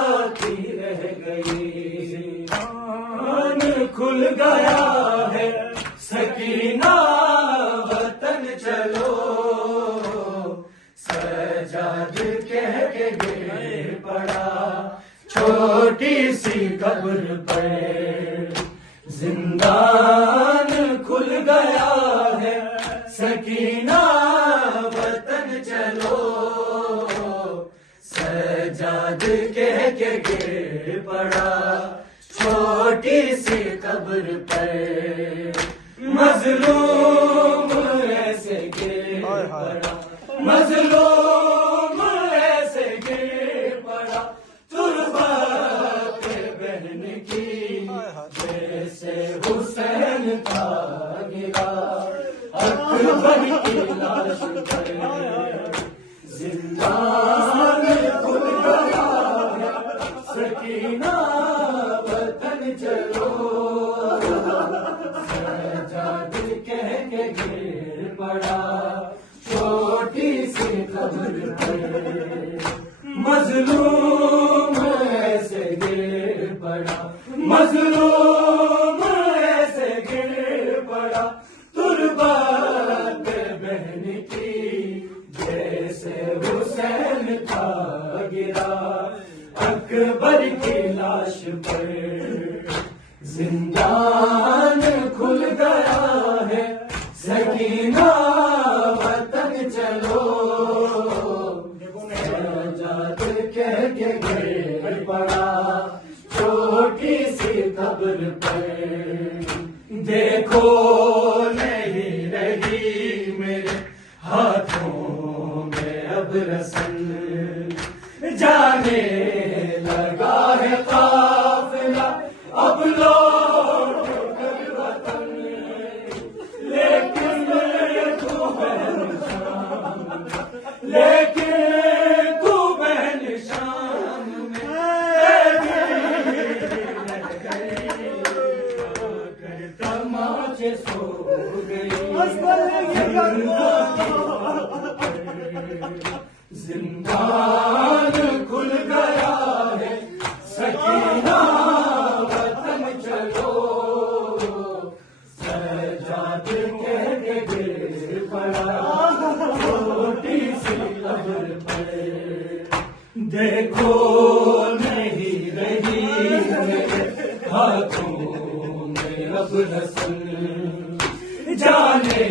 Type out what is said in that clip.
باقی رہ گئی، آن کھل گیا ہے سکینہ وطن چلو، سجاد کہہ کے گر پڑا چھوٹی سی قبر پر، زندان کھل گیا ہے سکینہ وطن چلو، سجاد کہہ کے گر پڑا چھوٹی سی قبر پر، مظلوم ایسے گر پڑا، مظلوم ایسے گر پڑا، تربت بہن کی جیسے حسین کا گرا، اکبر کی لاش پر، زندان کھل گیا ہے سکینہ وطن چلو، سجاد کہہ کے گر پڑا چھوٹی سی قبر پر، مظلوم ایسے گر پڑا، مظلوم ایسے گر پڑا، تربت بہن کی جیسے حسین کا گرا، اکبر کی لاش پر، زندان کھل گیا ہے سکینہ وطن چلو، سجاد کہہ کے گر پڑا چھوٹی سی قبر پر، دیکھو نہیں رہی میرے ہاتھوں میں اب رسن، جانے لگا ہے قافلہ اب لوٹ کر وطن، لیکن تو بہن شام، لیکن تو بہن شام میں رہ گئی، کر تماچے سو گئی، زندان کھل گیا ہے سکینہ وطن چلو، سجاد کہہ کے گر پڑا چھوٹی سی قبر پر، دیکھو نہیں رہی میرے ہاتھوں میں اب رسن، جانے